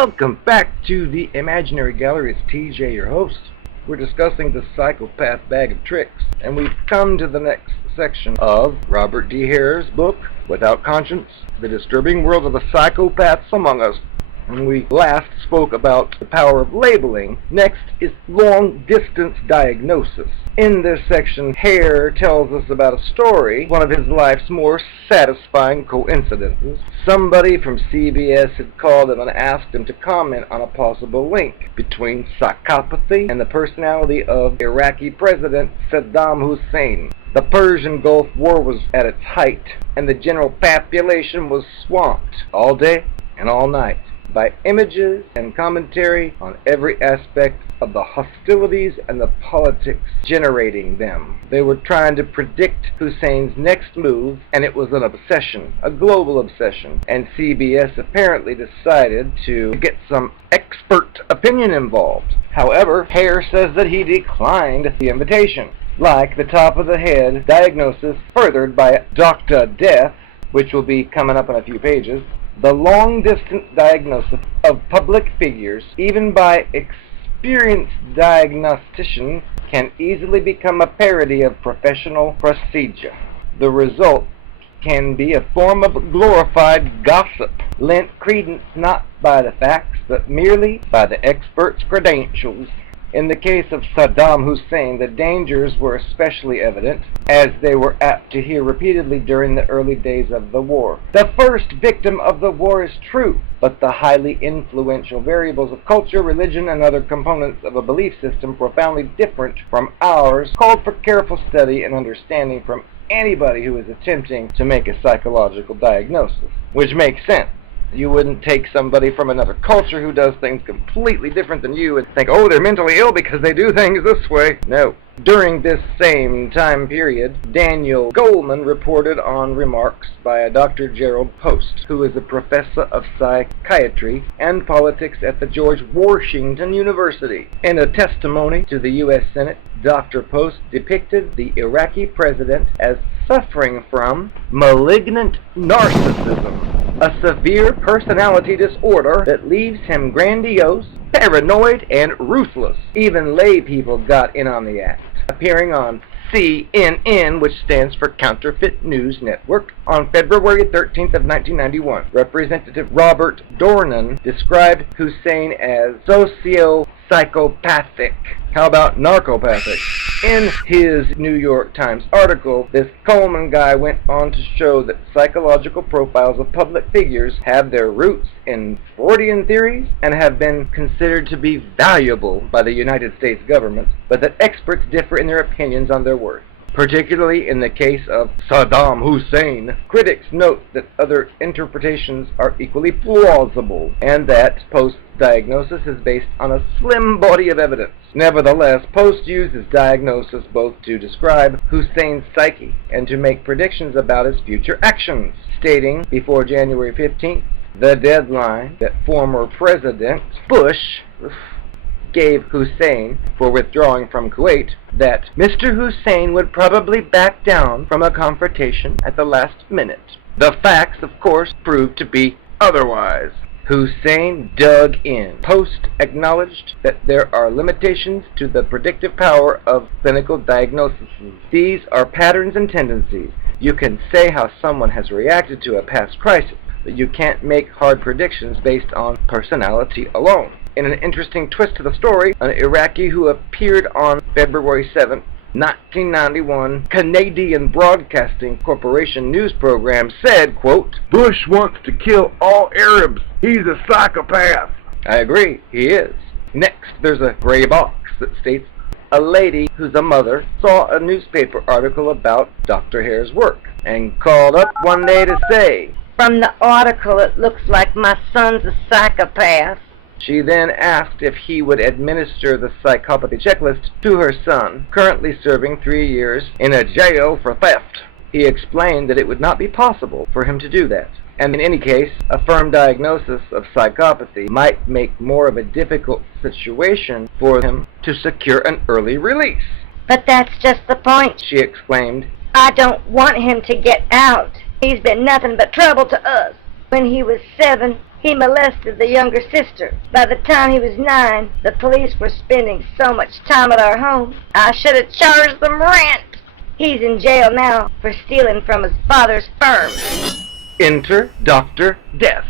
Welcome back to the Imaginary Gallery. It's TJ, your host. We're discussing the Psychopath Bag of Tricks, and we've come to the next section of Robert D Hare's book, Without Conscience, The Disturbing World of the Psychopaths Among Us. When we last spoke about the power of labeling, next is long-distance diagnosis. In this section, Hare tells us about a story, one of his life's more satisfying coincidences. Somebody from CBS had called him and asked him to comment on a possible link between psychopathy and the personality of Iraqi President Sadam Hussein. The Persian Gulf War was at its height, and the general population was swamped all day and all night by images and commentary on every aspect of the hostilities and the politics generating them. They were trying to predict Hussein's next move, and it was an obsession, a global obsession, and CBS apparently decided to get some expert opinion involved. However, Hare says that he declined the invitation. Like the top of the head diagnosis furthered by Dr. Death, which will be coming up in a few pages, the long-distance diagnosis of public figures, even by experienced diagnosticians, can easily become a parody of professional procedure. The result can be a form of glorified gossip, lent credence not by the facts, but merely by the expert's credentials. In the case of Sadam Hussein, the dangers were especially evident, as they were apt to hear repeatedly during the early days of the war. The first victim of the war is true, but the highly influential variables of culture, religion, and other components of a belief system profoundly different from ours called for careful study and understanding from anybody who is attempting to make a psychological diagnosis. Which makes sense. You wouldn't take somebody from another culture who does things completely different than you and think, oh, they're mentally ill because they do things this way. No. During this same time period, Daniel Goleman reported on remarks by a Dr. Gerald Post, who is a professor of psychiatry and politics at the George Washington University. In a testimony to the U.S. Senate, Dr. Post depicted the Iraqi president as suffering from malignant narcissism, a severe personality disorder that leaves him grandiose, paranoid, and ruthless. Even lay people got in on the act. Appearing on CNN, which stands for Counterfeit News Network, on February 13th of 1991, Representative Robert Dornan described Hussein as socio-psychopathic. How about narcopathic? In his New York Times article, this Coleman guy went on to show that psychological profiles of public figures have their roots in Freudian theories and have been considered to be valuable by the United States government, but that experts differ in their opinions on their worth. Particularly in the case of Sadam Hussein, critics note that other interpretations are equally plausible, and that Post's diagnosis is based on a slim body of evidence. Nevertheless, Post uses diagnosis both to describe Hussein's psyche and to make predictions about his future actions, stating before January 15th, the deadline that former President Bush gave Hussein for withdrawing from Kuwait, that Mr. Hussein would probably back down from a confrontation at the last minute. The facts, of course, proved to be otherwise. Hussein dug in. Post acknowledged that there are limitations to the predictive power of clinical diagnoses. These are patterns and tendencies. You can say how someone has reacted to a past crisis, but you can't make hard predictions based on personality alone. In an interesting twist to the story, an Iraqi who appeared on February 7, 1991, Canadian Broadcasting Corporation news program said, quote, "Bush wants to kill all Arabs. He's a psychopath." I agree, he is. Next, there's a gray box that states, a lady who's a mother saw a newspaper article about Dr. Hare's work and called up one day to say, "From the article, it looks like my son's a psychopath." She then asked if he would administer the psychopathy checklist to her son, currently serving 3 years in a jail for theft. He explained that it would not be possible for him to do that, and in any case, a firm diagnosis of psychopathy might make more of a difficult situation for him to secure an early release. "But that's just the point," she exclaimed. "I don't want him to get out. He's been nothing but trouble to us. When he was 7, He molested the younger sister. By the time he was 9, the police were spending so much time at our home, I should have charged them rent. He's in jail now for stealing from his father's firm. Enter Dr. Death.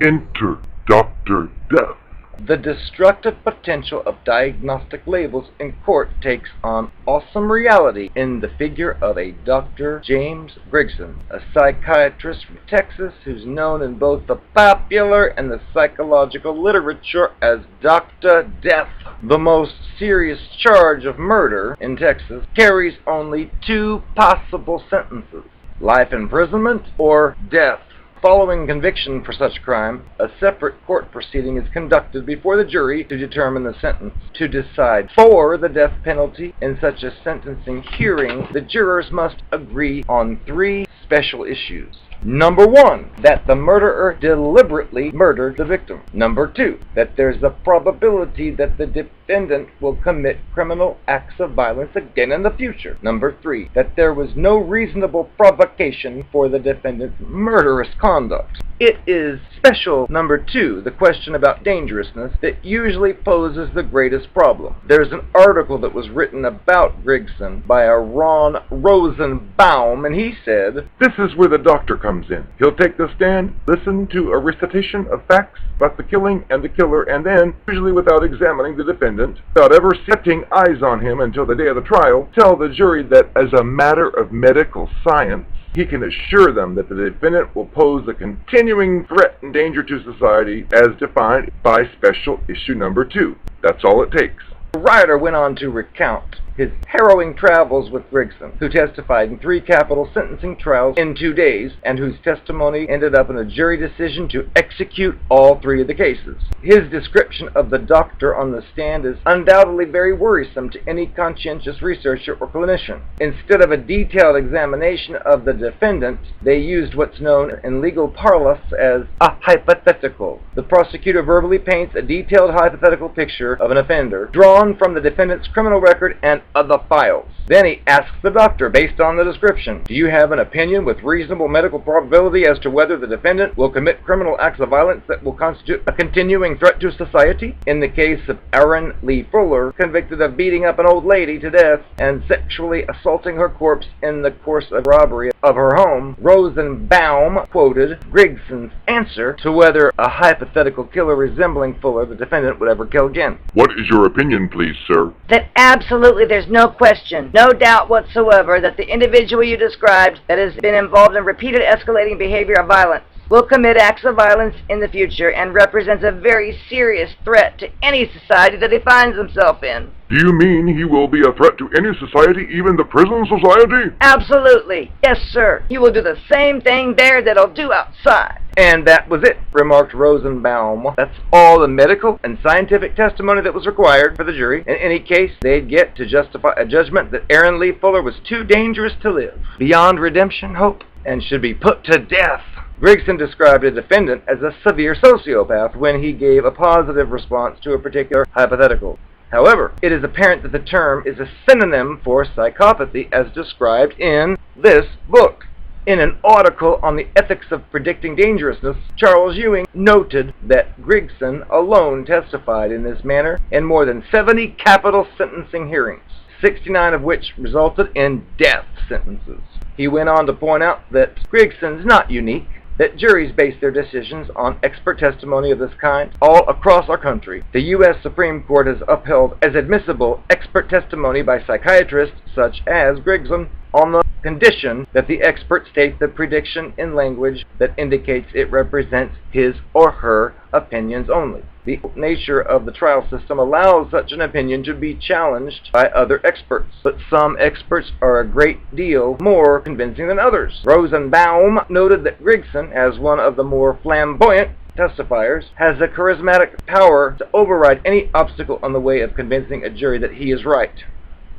Enter Dr. Death. The destructive potential of diagnostic labels in court takes on awesome reality in the figure of a Dr. James Grigson, a psychiatrist from Texas who's known in both the popular and the psychological literature as Dr. Death. The most serious charge of murder in Texas carries only 2 possible sentences: life imprisonment or death. Following conviction for such crime, a separate court proceeding is conducted before the jury to determine the sentence. To decide for the death penalty in such a sentencing hearing, the jurors must agree on 3 special issues. Number 1, that the murderer deliberately murdered the victim. Number 2, that there's a probability that the defendant will commit criminal acts of violence again in the future. Number 3, that there was no reasonable provocation for the defendant's murderous conduct. It is special number 2, the question about dangerousness, that usually poses the greatest problem. There's an article that was written about Grigson by a Ron Rosenbaum, and he said, "This is where the doctor comes in. He'll take the stand, listen to a recitation of facts about the killing and the killer, and then, usually without examining the defendant, without ever setting eyes on him until the day of the trial, tell the jury that as a matter of medical science, he can assure them that the defendant will pose a continuing threat and danger to society as defined by special issue number 2. That's all it takes." The writer went on to recount his harrowing travels with Grigson, who testified in 3 capital sentencing trials in 2 days, and whose testimony ended up in a jury decision to execute all 3 of the cases. His description of the doctor on the stand is undoubtedly very worrisome to any conscientious researcher or clinician. Instead of a detailed examination of the defendant, they used what's known in legal parlance as a hypothetical. The prosecutor verbally paints a detailed hypothetical picture of an offender, drawn from the defendant's criminal record and other files. Then he asks the doctor, based on the description, "Do you have an opinion with reasonable medical probability as to whether the defendant will commit criminal acts of violence that will constitute a continuing threat to society?" In the case of Aaron Lee Fuller, convicted of beating up an old lady to death and sexually assaulting her corpse in the course of robbery of her home, Rosenbaum quoted Grigson's answer to whether a hypothetical killer resembling Fuller, the defendant, would ever kill again. "What is your opinion, please, sir?" That absolutely there's no question, no doubt whatsoever that the individual you described that has been involved in repeated escalating behavior of violence will commit acts of violence in the future and represents a very serious threat to any society that he finds himself in. "Do you mean he will be a threat to any society, even the prison society?" Absolutely. Yes, sir. He will do the same thing there that he'll do outside. And that was it, remarked Rosenbaum. That's all the medical and scientific testimony that was required for the jury. In any case, they'd get to justify a judgment that Aaron Lee Fuller was too dangerous to live, beyond redemption, hope, and should be put to death. Grigson described a defendant as a severe sociopath when he gave a positive response to a particular hypothetical. However, it is apparent that the term is a synonym for psychopathy as described in this book. In an article on the ethics of predicting dangerousness, Charles Ewing noted that Grigson alone testified in this manner in more than 70 capital sentencing hearings, 69 of which resulted in death sentences. He went on to point out that Grigson's not unique, that juries base their decisions on expert testimony of this kind all across our country. The U.S. Supreme Court has upheld as admissible expert testimony by psychiatrists such as Grigson on the condition that the expert state the prediction in language that indicates it represents his or her opinions only. The nature of the trial system allows such an opinion to be challenged by other experts, but some experts are a great deal more convincing than others. Rosenbaum noted that Grigson, as one of the more flamboyant testifiers, has a charismatic power to override any obstacle on the way of convincing a jury that he is right.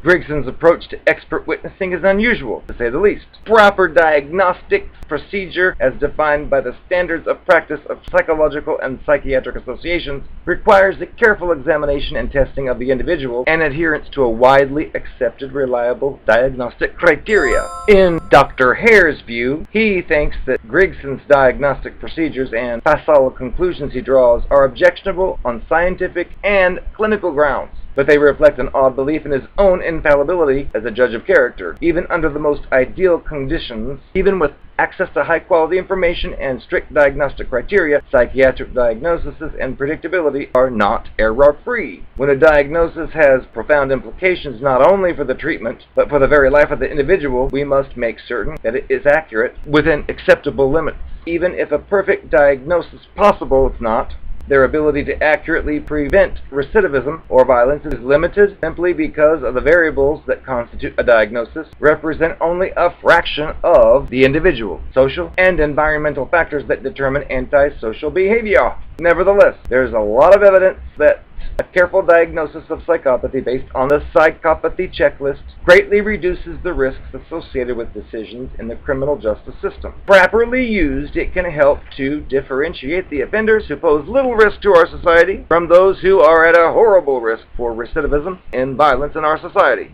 Grigson's approach to expert witnessing is unusual, to say the least. Proper diagnostic procedure, as defined by the standards of practice of psychological and psychiatric associations, requires the careful examination and testing of the individual and adherence to a widely accepted, reliable diagnostic criteria. In Dr. Hare's view, he thinks that Grigson's diagnostic procedures and facile conclusions he draws are objectionable on scientific and clinical grounds, but they reflect an odd belief in his own infallibility as a judge of character. Even under the most ideal conditions, even with access to high-quality information and strict diagnostic criteria, psychiatric diagnoses and predictability are not error-free. When a diagnosis has profound implications not only for the treatment, but for the very life of the individual, we must make certain that it is accurate within acceptable limits. Even if a perfect diagnosis is possible, it's not. Their ability to accurately prevent recidivism or violence is limited simply because of the variables that constitute a diagnosis represent only a fraction of the individual, social, and environmental factors that determine antisocial behavior. Nevertheless, there's a lot of evidence that a careful diagnosis of psychopathy based on the psychopathy checklist greatly reduces the risks associated with decisions in the criminal justice system. Properly used, it can help to differentiate the offenders who pose little risk to our society from those who are at a horrible risk for recidivism and violence in our society.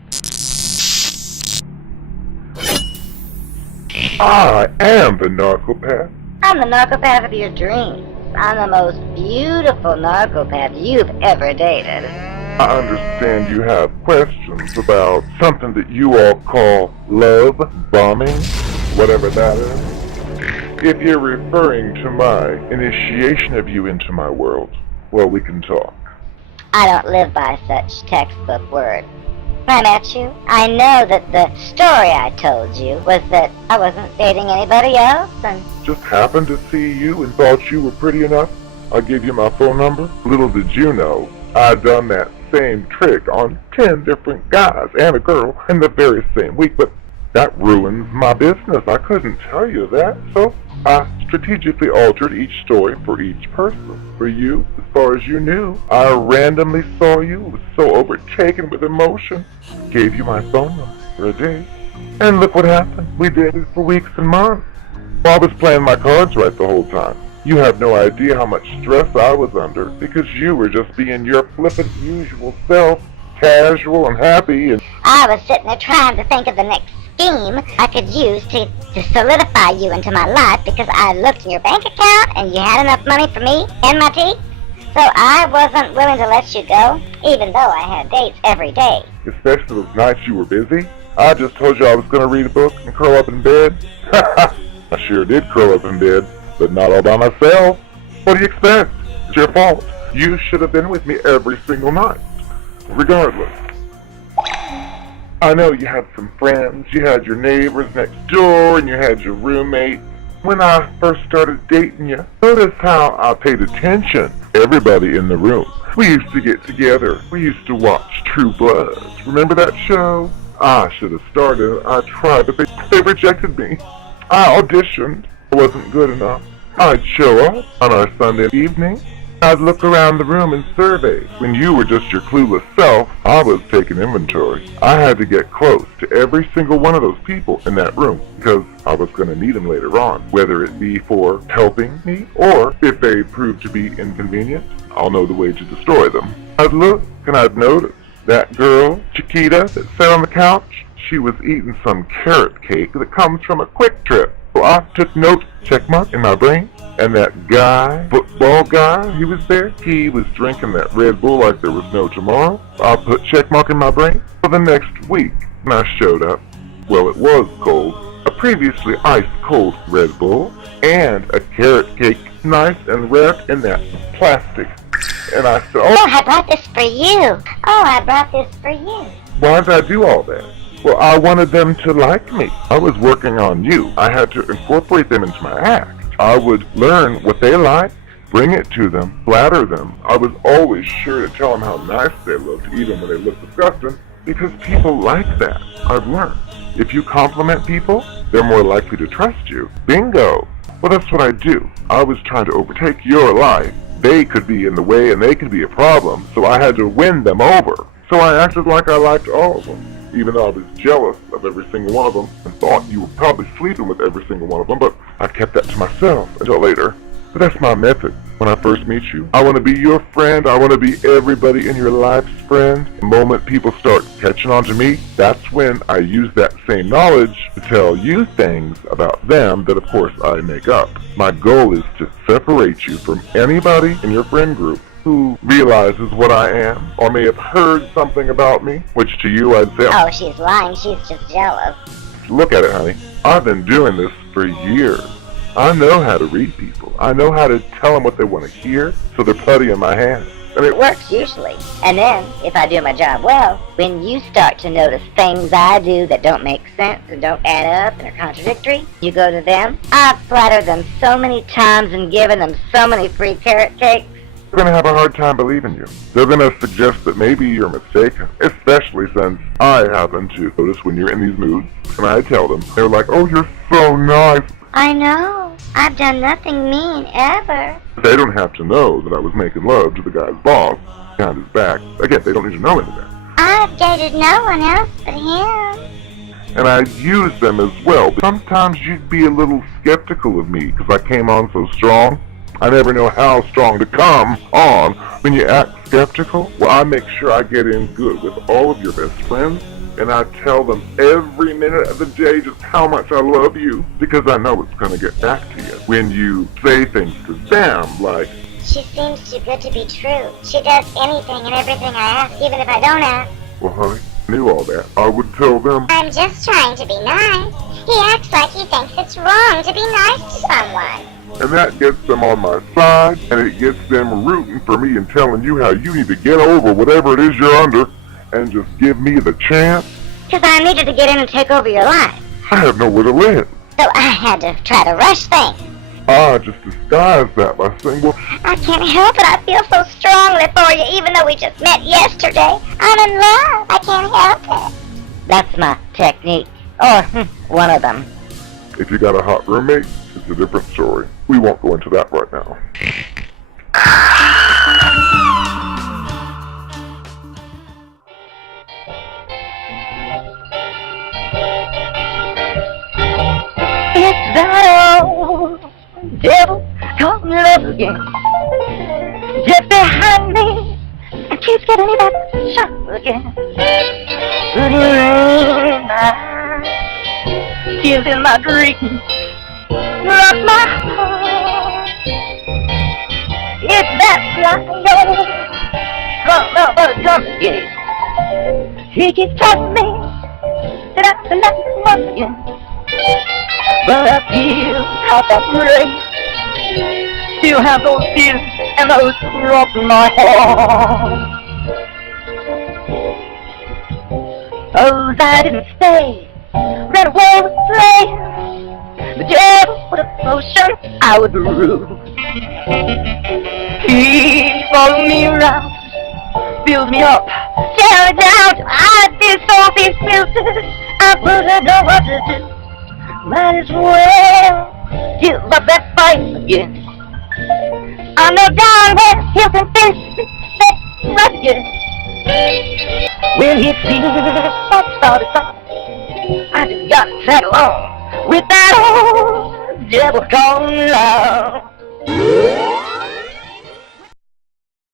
I am the Narcopath. I'm the narcopath of your dreams. I'm the most beautiful narcopath you've ever dated. I understand you have questions about something that you all call love bombing, whatever that is. If you're referring to my initiation of you into my world, well, we can talk. I don't live by such textbook words. When I met you, I know that the story I told you was that I wasn't dating anybody else, and Just happened to see you and thought you were pretty enough. I gave you my phone number. Little did you know, I'd done that same trick on 10 different guys and a girl in the very same week, but that ruins my business. I couldn't tell you that, so I strategically altered each story for each person. For you, as far as you knew, I randomly saw you, was so overtaken with emotion, gave you my phone number for a day, and look what happened. We dated for weeks and months. I was playing my cards right the whole time. You have no idea how much stress I was under because you were just being your flippant usual self, casual and happy, and I was sitting there trying to think of the next scheme I could use to solidify you into my life because I looked in your bank account and you had enough money for me and my teeth. So I wasn't willing to let you go, even though I had dates every day. especially those nights you were busy. I just told you I was going to read a book and curl up in bed. I sure did curl up in bed, but not all by myself. What do you expect? It's your fault. You should have been with me every single night. Regardless. I know you had some friends, you had your neighbors next door, and you had your roommate. When I first started dating you, notice how I paid attention. Everybody in the room. We used to get together. We used to watch True Blood. Remember that show? I should have started. I tried, but they rejected me. I auditioned. I wasn't good enough. I'd show up on our Sunday evening. I'd look around the room and survey. When you were just your clueless self, I was taking inventory. I had to get close to every single one of those people in that room because I was going to need them later on, whether it be for helping me or if they proved to be inconvenient, I'll know the way to destroy them. I'd look and I'd notice that girl, Chiquita, that sat on the couch. She was eating some carrot cake that comes from a Quick Trip. So I took note, checkmark in my brain. And that guy, football guy, he was there. He was drinking that Red Bull like there was no tomorrow. I put checkmark in my brain. For the next week, when I showed up, well, it was cold. A previously ice-cold Red Bull and a carrot cake, nice and wrapped in that plastic. And I said, Oh, I brought this for you. Oh, I brought this for you. why did I do all that? Well, I wanted them to like me. I was working on you. I had to incorporate them into my act. I would learn what they liked, bring it to them, flatter them. I was always sure to tell them how nice they looked, even when they looked disgusting, because people like that. I've learned. If you compliment people, they're more likely to trust you. Bingo! Well, that's what I do. I was trying to overtake your life. They could be in the way and they could be a problem, so I had to win them over. So I acted like I liked all of them. even though I was jealous of every single one of them and thought you were probably sleeping with every single one of them, but I kept that to myself until later. But that's my method when I first meet you. I want to be your friend. I want to be everybody in your life's friend. The moment people start catching on to me, that's when I use that same knowledge to tell you things about them that, of course, I make up. My goal is to separate you from anybody in your friend group who realizes what I am or may have heard something about me, which to you I'd say, Oh, she's lying. She's just jealous. look at it, honey. I've been doing this for years. I know how to read people. I know how to tell them what they want to hear, so they're putty in my hands. And it works usually. And then, if I do my job well, when you start to notice things I do that don't make sense and don't add up and are contradictory, you go to them. I've flattered them so many times and given them so many free carrot cakes. They're going to have a hard time believing you. They're going to suggest that maybe you're mistaken, especially since I happen to notice when you're in these moods. And I tell them, they're like, oh, you're so nice. I know. I've done nothing mean ever. They don't have to know that I was making love to the guy's boss behind his back. Again, they don't need to know any of that. I've dated no one else but him. And I use them as well. Sometimes you'd be a little skeptical of me because I came on so strong. I never know how strong to come on when you act skeptical. Well, I make sure I get in good with all of your best friends, and I tell them every minute of the day just how much I love you, because I know it's going to get back to you when you say things to them like, She seems too good to be true. She does anything and everything I ask, even if I don't ask. well, honey, I knew all that. I would tell them, I'm just trying to be nice. He acts like he thinks it's wrong to be nice to someone. and that gets them on my side, and it gets them rooting for me and telling you how you need to get over whatever it is you're under and just give me the chance. Because I needed to get in and take over your life. I have nowhere to live. So I had to try to rush things. I just disguised that by saying, well, I can't help it. I feel so strongly for you, even though we just met yesterday. I'm in love. I can't help it. That's my technique. Or one of them. if you got a hot roommate, it's a different story. We won't go into that right now. It's that old devil calling love again. Just behind me, and keeps getting me back sharp again. Putting rain in my eyes, tears in my dreams, lost my heart. It's that blind old son of a gun again. He keeps telling me that I can let him once again. But I feel how that rain still have those tears and those drops in my heart. Oh, I didn't stay, ran away with flame. The devil with a potion I would brew. He followed me around, builds me up, tear it down till I dissolve these filters. I wouldn't know what to do. Might as well give up that fight again. I know darn well he'll confess me that right again. When he sees I started off, I just got to tag along with that old devil calling love.